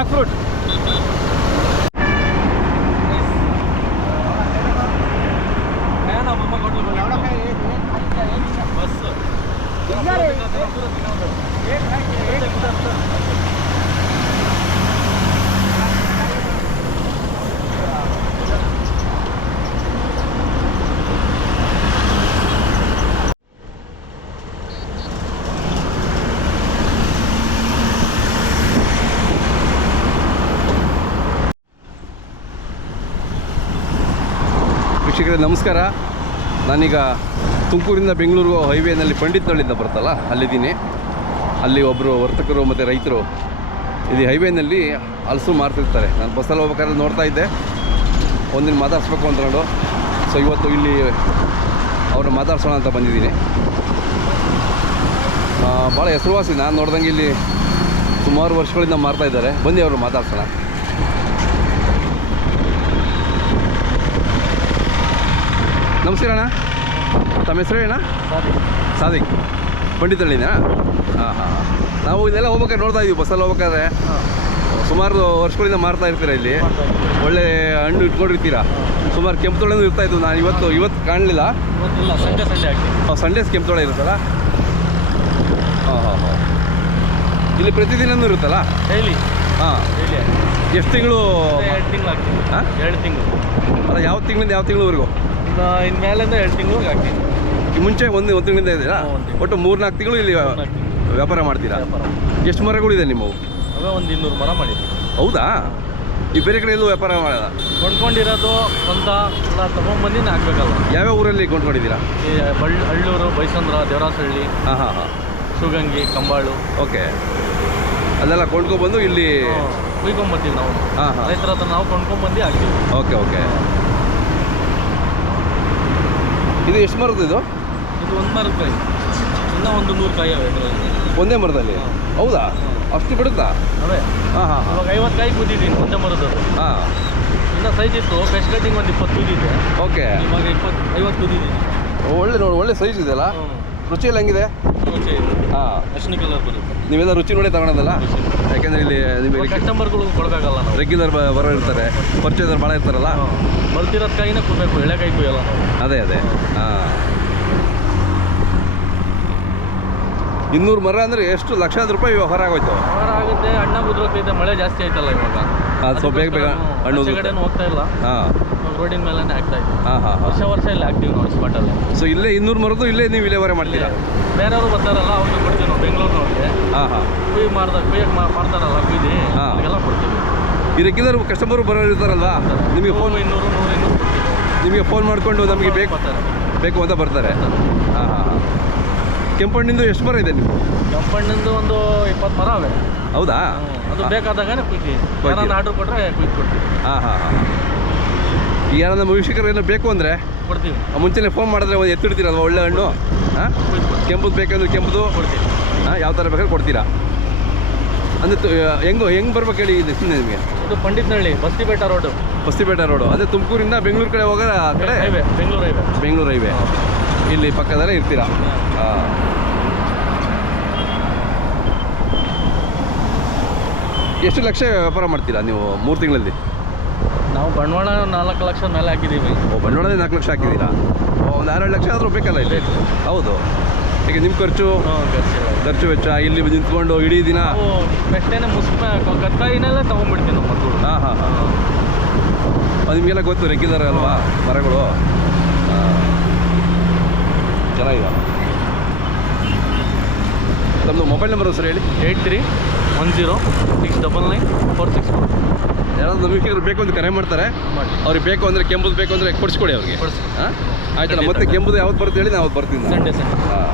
jackfruit ವೀಕ್ಷಕರೇ, ನಮಸ್ಕಾರ. ನಾನೀಗ ತುಮಕೂರಿಂದ ಬೆಂಗಳೂರು ಹೈವೇನಲ್ಲಿ ಪಂಡಿತ್ನಳ್ಳಿಂದ ಬರ್ತಲ್ಲ ಅಲ್ಲಿದ್ದೀನಿ. ಅಲ್ಲಿ ಒಬ್ಬರು ವರ್ತಕರು ಮತ್ತು ರೈತರು ಇಲ್ಲಿ ಹೈವೇನಲ್ಲಿ ಹಲಸು ಮಾರ್ತಿರ್ತಾರೆ. ನಾನು ಬಸ್ಸಲ್ಲಿ ಹೋಗ್ಬೇಕಾದ್ರೆ ನೋಡ್ತಾ ಇದ್ದೆ. ಒಂದಿನ ಮಾತಾಡ್ಸ್ಬೇಕು ಅಂತಕೊಂಡು ಸೊ ಇವತ್ತು ಇಲ್ಲಿ ಅವ್ರನ್ನ ಮಾತಾಡ್ಸೋಣ ಅಂತ ಬಂದಿದ್ದೀನಿ. ಭಾಳ ಹೆಸರುವಾಸಿ. ನಾನು ನೋಡ್ದಂಗೆ ಇಲ್ಲಿ ಸುಮಾರು ವರ್ಷಗಳಿಂದ ಮಾರ್ತಾ ಇದ್ದಾರೆ. ಬನ್ನಿ ಅವರು ಮಾತಾಡ್ಸೋಣ. ನಮಸ್ಕಾರ ಅಣ್ಣ. ತಮ್ಮ ಹೆಸರು ಅಣ್ಣ? ಸಾದಿಕ್. ಪಂಡಿತಳ್ಳಿನಾ? ಹಾಂ ಹಾಂ ನಾವು ಇದೆಲ್ಲ ಹೋಗ್ಬೇಕಾದ್ರೆ ನೋಡ್ತಾ ಇದೀವಿ ಬಸ್ಸಲ್ಲಿ ಹೋಗ್ಬೇಕಾದ್ರೆ. ಸುಮಾರು ವರ್ಷಗಳಿಂದ ಮಾರ್ತಾ ಇರ್ತೀರಾ ಇಲ್ಲಿ? ಒಳ್ಳೆ ಹಣ್ಣು ಇಟ್ಕೊಂಡಿರ್ತೀರಾ? ಸುಮಾರು ಕೆಂಪು ಇರ್ತಾ ಇದ್ವು. ನಾನು ಇವತ್ತು ಇವತ್ತು ಕಾಣಲಿಲ್ಲ. ಸಂಡೇ ಸಂಡೇ ಸಂಡೇಸ್ ಕೆಂಪು ತೊಳೆ ಇರುತ್ತಲ್ಲ? ಹಾಂ ಹಾಂ ಹಾಂ. ಇಲ್ಲಿ ಪ್ರತಿದಿನ ಇರುತ್ತಲ್ಲ? ಡೈಲಿ. ಹಾಂ. ಎಷ್ಟು ತಿಂಗಳು ಎರಡು ತಿಂಗಳು ಅದ ಹಾಂ? ಎರಡು ತಿಂಗಳು. ಅಲ್ಲ ಯಾವ ತಿಂಗಳಿಂದ ಯಾವ ತಿಂಗಳವರೆಗೂ? ಇನ್ನು ಮೇಲಿಂದ ಎರಡು ತಿಂಗಳು ಹಾಕ್ತೀನಿ. ಮುಂಚೆ ಒಂದು ಒಂದು ತಿಂಗಳಿಂದ ಇದೆಯಾ ಒಂದು ತಿಂಗ್ಳು. ಒಟ್ಟು ಮೂರ್ನಾಲ್ಕು ತಿಂಗಳು ಇಲ್ಲಿ ವ್ಯಾಪಾರ ಮಾಡ್ತೀರಾ? ವ್ಯಾಪಾರ ಮರಗಳು ಮರಗಳಿದೆ ನಿಮ್ಮವು? ಅವೇ ಒಂದು ಇನ್ನೂರು ಮರ ಮಾಡಿದ್ವಿ. ಹೌದಾ? ಈ ಬೇರೆ ಕಡೆ ಎಲ್ಲೂ ವ್ಯಾಪಾರ ಮಾಡಲ್ಲ? ಕೊಂಡ್ಕೊಂಡಿರೋದು ಸ್ವಂತ ಎಲ್ಲ ತೊಗೊಂಬಂದು ಹಾಕ್ಬೇಕಲ್ಲ. ಯಾವ್ಯಾವ ಊರಲ್ಲಿ ಕೊಂಡ್ಕೊಂಡಿದ್ದೀರಾ? ಈ ಬಳ್ಳ ಹಳ್ಳೂರು ಬೈಸಂದ್ರ ದೇವರಾಸಹಳ್ಳಿ ಹಾಂ ಹಾಂ ಹಾಂ. ಶಿವಗಂಗಿ ಕಂಬಾಳು. ಓಕೆ. ಅಲ್ಲೆಲ್ಲ ಕೊಂಡ್ಕೊಬಂದು ಇಲ್ಲಿ ಕುಯ್ಕೊಂಬರ್ತೀವಿ ನಾವು. ಹಾಂ ಹಾಂ. ರೈತರ ಹತ್ರ ನಾವು ಕೊಂಡ್ಕೊಂಡ್ಬಂದು ಹಾಕ್ತೀವಿ. Okay okay. ಇದು ಎಷ್ಟು ಮರದ್ದು ಇದು? ಇದು ಒಂದು ಮರದ ಕಾಯಿ ಇನ್ನೂ ಒಂದು ನೂರು ಕಾಯಿ ಅವೆ ಇದರಲ್ಲಿ. ಒಂದೇ ಮರದಲ್ಲಿ? ಹೌದಾ? ಅಷ್ಟು ಬಿಡುತ್ತಾ? ಅವೇ. ಹಾಂ ಹಾಂ ಇವಾಗ ಐವತ್ತು ಕಾಯಿ ಕೂತಿದ್ದೀನಿ ಒಂದೇ ಮರದ್ದು ಹಾಂ. ಇನ್ನೂ ಸೈಜ್ ಇತ್ತು. ಫೆಸ್ಟ್ ಕಟಿಂಗ್ ಒಂದು ಇಪ್ಪತ್ತು ಕೂದಿದೆ ಓಕೆ. ಇವಾಗ ಇಪ್ಪತ್ತು ಐವತ್ತು ಕೂದಿದ್ದೀನಿ ಒಳ್ಳೆ ನೋಡಿ ಒಳ್ಳೆ ಸೈಜ್ ಇದೆಯಲ್ಲ? ಹೆಂಗಿದೆ? ರುಚಿ ಎಲ್ಲ ಹಾಂ. ಅಶ್ನಿ ಕಲರ್ ನೀವೆಲ್ಲ ರುಚಿ ನೋಡಿ ತಗೊಳೋದಲ್ಲ ಯಾಕೆಂದ್ರೆ ಇಲ್ಲಿ ನಿಮಗೆ ಕಸ್ಟಮರ್ಗಳು ಕೊಡಬೇಕಲ್ಲ ನಾವು. ರೆಗ್ಯುಲರ್ ಬರೋ ಇರ್ತಾರೆ. ಪರಿಚಯದವ್ರು ಭಾಳ ಇರ್ತಾರಲ್ಲ? ಬರ್ತಿರೋದು ಕಾಯಿನೇ ಕೊಡಬೇಕು ಎಳೆಕಾಯಿ ಕೊಯ್ಯಲ್ಲ ಅದೇ ಅದೇ. ಹಾಂ. ಇನ್ನೂರು ಮರ ಅಂದರೆ ಎಷ್ಟು ಲಕ್ಷಾಂತರ ರೂಪಾಯಿ ವ್ಯವಹಾರ ಆಗೋಯ್ತು. ವ್ಯವಹಾರ ಆಗುತ್ತೆ ಹಣ್ಣ ಉದ್ರೋತೈತೆ ಮಳೆ ಜಾಸ್ತಿ ಆಯ್ತಲ್ಲ ಇವಾಗ. ಅದು ಸ್ವಲ್ಪ ಬೇಗ ಬೇಗ ಹಣ್ಣು. ಹೋಗ್ತಾ ಇಲ್ಲ. ಹಾಂ. ರೋಡಿನ ಮೇಲೆ ಆಗ್ತಾ ಇದೆ. ಹಾಂ ಹಾಂ ಹಾಂ. ವರ್ಷ ವರ್ಷ ಇಲ್ಲಿ ಹಾಕ್ತೀವಿ ನಾವು ಸ್ಪಾಟಲ್ಲಿ ಸೊ ಇಲ್ಲೇ ಇನ್ನೂರು ಮರದ್ದು ಇಲ್ಲೇ ನೀವು ವಿಲೇವಾರಿ ಮಾಡ್ತೀರಾ? ಬೇರೆಯವರು ಬರ್ತಾರಲ್ಲ ಅವ್ರಿಗೆ ಕೊಡ್ತೀವಿ ನಾವು ಬೆಂಗಳೂರಿನವ್ರಿಗೆ ಹಾಂ ಹಾಂ. ಕುಯ್ ಮಾಡ್ದಾಗ ಕುಯ್ಯಕ್ಕೆ ಮಾಡ್ತಾರಲ್ಲ ಕುಯ್ದು. ಅವ್ರಿಗೆಲ್ಲ ಕೊಡ್ತೀವಿ. ಇದಕ್ಕಿಂತ ಕಸ್ಟಮರ್ ಬರೋರು ಇರ್ತಾರಲ್ವಾ ನಿಮಗೆ ಫೋನ್ ನೂರು ಇನ್ನೂರು ನೂರು ಇನ್ನೂರು ನಿಮಗೆ ಫೋನ್ ಮಾಡಿಕೊಂಡು ನಮಗೆ ಬೇಕು ಬರ್ತಾರೆ ಬೇಕು ಅಂತ ಬರ್ತಾರೆ. ಹಾಂ ಹಾಂ ಹಾಂ. ಕೆಂಪಣ್ಣಿಂದು ಎಷ್ಟು ಮರ ಇದೆ ನೀವು ಕೆಂಪಣ್ಣಿಂದು ಒಂದು ಇಪ್ಪತ್ತು ಮರ ಅವೆ. ಹೌದಾ? ಅದು ಬೇಕಾದಾಗನೇ ಕುಯ್ತೀವಿ ಕೊಯ್ತೀವಿ. ಯಾರನ್ನ ಆರ್ಡರ್ ಕೊಟ್ಟರೆ ಕುಯ್ದು ಕೊಡ್ತೀವಿ. ಹಾಂ ಹಾಂ ಹಾಂ. ಈಗ ನಮ್ಮ ವೀಕ್ಷಕರು ಏನೋ ಬೇಕು ಅಂದರೆ ಕೊಡ್ತೀವಿ. ಮುಂಚೆನೇ ಫೋನ್ ಮಾಡಿದ್ರೆ ಒಂದು ಎತ್ತಿಡ್ತೀರಲ್ವ? ಒಳ್ಳೆ ಹಣ್ಣು? ಹಾಂ? ಕೆಂಪದು ಬೇಕಂದ್ರೆ ಕೆಂಪುದು. ಕೊಡ್ತೀವಿ. ಹಾಂ ಯಾವ ಥರ ಬೇಕಾದ್ರೆ ಕೊಡ್ತೀರಾ? ಅಂದರೆ ತು- ಹೆಂಗು ಹೆಂಗೆ ಬರ್ಬೇಕು ಹೇಳಿ ಇಲ್ಲಿ ನಿಮಗೆ? ಇದು ಪಂಡಿತನಹಳ್ಳಿ ಬಸ್ತಿಪೇಟ ರೋಡು. ಬಸ್ತಿಪೇಟ ರೋಡು. ಅಂದರೆ ತುಮಕೂರಿಂದ ಬೆಂಗಳೂರು ಕಡೆ ಹೋಗೋ ಕಡೆ? Highway Bengaluru highway. Bengaluru highway. ಇಲ್ಲಿ ಪಕ್ಕದಲ್ಲೇ ಇರ್ತೀರಾ? ಹಾಂ. ಎಷ್ಟು ಲಕ್ಷ ವ್ಯಾಪಾರ ಮಾಡ್ತೀರಾ ನೀವು ಮೂರು ತಿಂಗಳಲ್ಲಿ? ನಾವು ಬಂಡವಾಳ ನಾಲ್ಕು ಲಕ್ಷ ಮೇಲೆ ಹಾಕಿದ್ದೀವಿ. ಓ ಬಂಡವಾಳ ನಾಲ್ಕು ಲಕ್ಷ ಹಾಕಿದ್ದೀರಾ? ಓ ಒಂದು ಆರೇಳು ಲಕ್ಷ ಆದರೂ ಬೇಕಲ್ಲ ಇಲ್ಲಿ. ಹೌದು. ಈಗ ನಿಮ್ಮ ಖರ್ಚು. ಖರ್ಚು ವೆಚ್ಚ ಇಲ್ಲಿ ನಿಂತ್ಕೊಂಡು ಇಡೀ ದಿನ? ನಾವು ಬೆಟ್ಟೆನೆ ಮುಸ್ಮ ಕತ್ತಾಯಿನೆಲ್ಲ ತೊಗೊಂಡ್ಬಿಡ್ತೀವಿ ನಮ್ಮ ಮಕ್ಕಳು. ಹಾಂ ಹಾಂ ಹಾಂ. ಅದು ನಿಮಗೆಲ್ಲ ಗೊತ್ತು ರೆಗ್ಯುಲರ್ ಅಲ್ವಾ ಮರಗಳು? ಹಾಂ. ಚೆನ್ನಾಗಿದೆ ತಮ್ಮದು ಮೊಬೈಲ್ ನಂಬರ್ ಸರ್ ಹೇಳಿ. Eight three one zero six double nine four six four. ಯಾರಾದ್ರೂ ನಂಬಿಕೆಗಳು ಬೇಕು ಅಂತ ಕರೆ ಮಾಡ್ತಾರೆ. ಮಾಡಿ. ಅವ್ರಿಗೆ ಬೇಕು ಅಂದರೆ ಕೆಂಬುದು ಬೇಕು ಅಂದರೆ ಕೊಡಿಸ್ಕೊಡಿ ಅವ್ರಿಗೆ. ಕೊಡಿಸಿ ಹಾಂ? ಆಯ್ತಲ್ಲ ಮತ್ತೆ ಕೆಂಬುದು ಯಾವತ್ತು ಬರ್ತೀವಿ ಹೇಳಿ ನಾವು ಬರ್ತೀನಿ. ಸಂಡೇ ಸಂಡೇ ಹಾಂ.